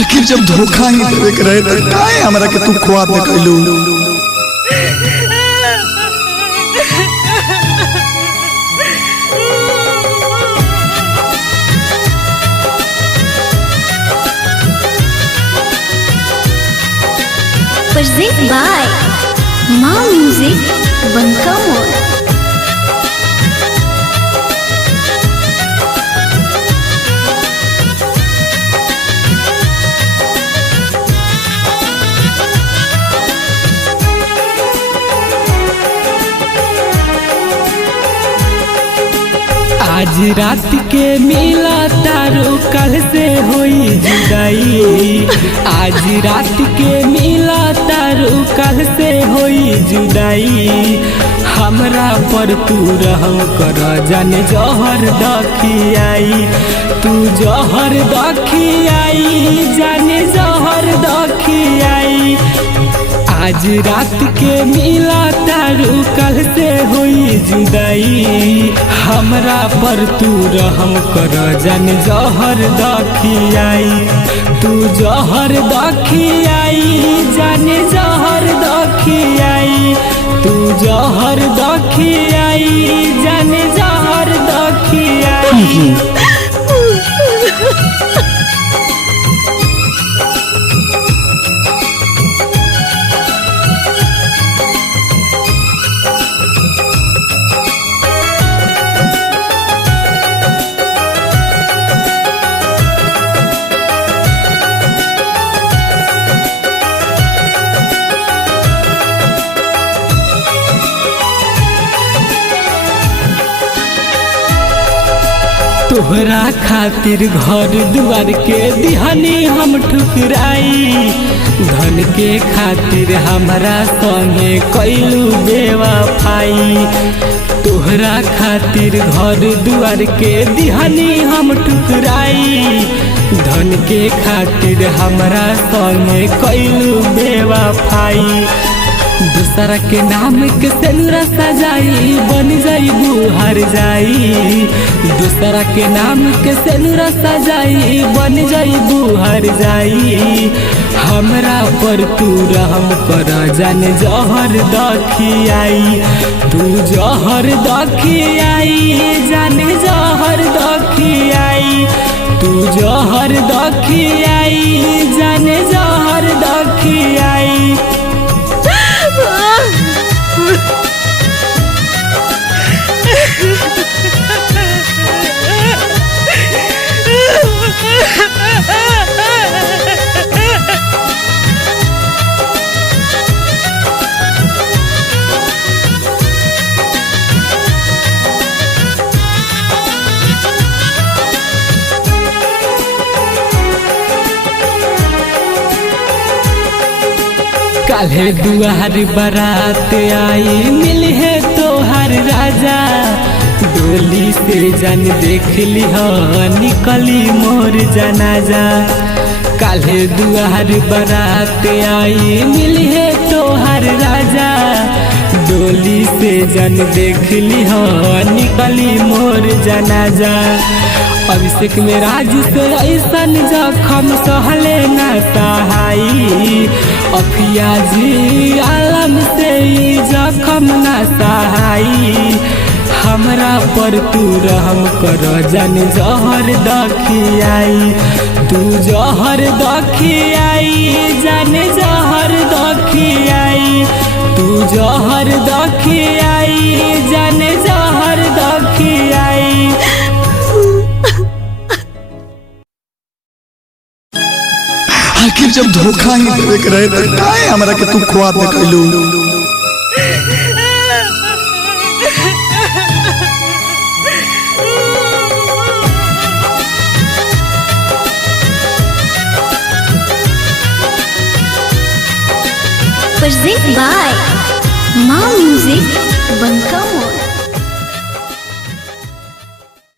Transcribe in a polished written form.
आखिर जब धोखा ही देवे के रहे तो काहे हमरा के तू ख्वाब में कहलू। Present by Ma Music Bankamor। आज रात के मिला तारो कल से होई जुदाई। आज रात के मिला तारो कल से होई जुदाई। हमरा पर तू रहम कर जाने जहर दखियाई। तू जहर दखियाई जाने जहर दखियाई। आज रात के मिला तारू कल से हुई जुदाई। हमरा पर तू रहम कर जान जहर दखियाई। तू जहर दखियाई जाने जहर दखियाई। तू जहर दखियाई जाने जहर दखियाई। तोहरा खातिर घर दुआर के दिहनी हम ठुकराई। धन के खातिर हमरा संगे कैलू बेवफाई। तोहरा खातिर घर दुआर के दिहनी हम ठुकराई। धन के खातिर हमरा संगे कैलू बेवफाई। दूसरा के नाम के सेनुरा सजाई बन जाइबू हर जाई। दूसरा के नाम के सेनुरा सजाई बन जाइबू हर जाई। हमरा पर तू रहम कर जाने जहर दखियाई। तू जहर दखियाई जाने जहर दखियाई। तू जहर दखियाई जाने जहर दखियाई। काल्हे दुआर बारात आई मिल है तोहर राजा। डोली से जान देख लिह निकली मोर जनाजा। काल्हे दुआर बारात आई मिल है तोहर राजा। डोली से जान देख लिह निकली मोर जनाजा। अभिषेक में राज से ऐसन जखम सहले न सहाई। अफिया जी आलम से जखम न सहाई। हमरा पर तू रहम कर जान जहर दखियाई। तू जहर दखियाई जाने जहर दखियाई। तू जहर दखियाई जाने जहर दखियाई। आखिर जब धोखा ही देवे के रहे तो काहे हमरा के तू ख्वाब में कहलू। Present by Ma Music Bankamor।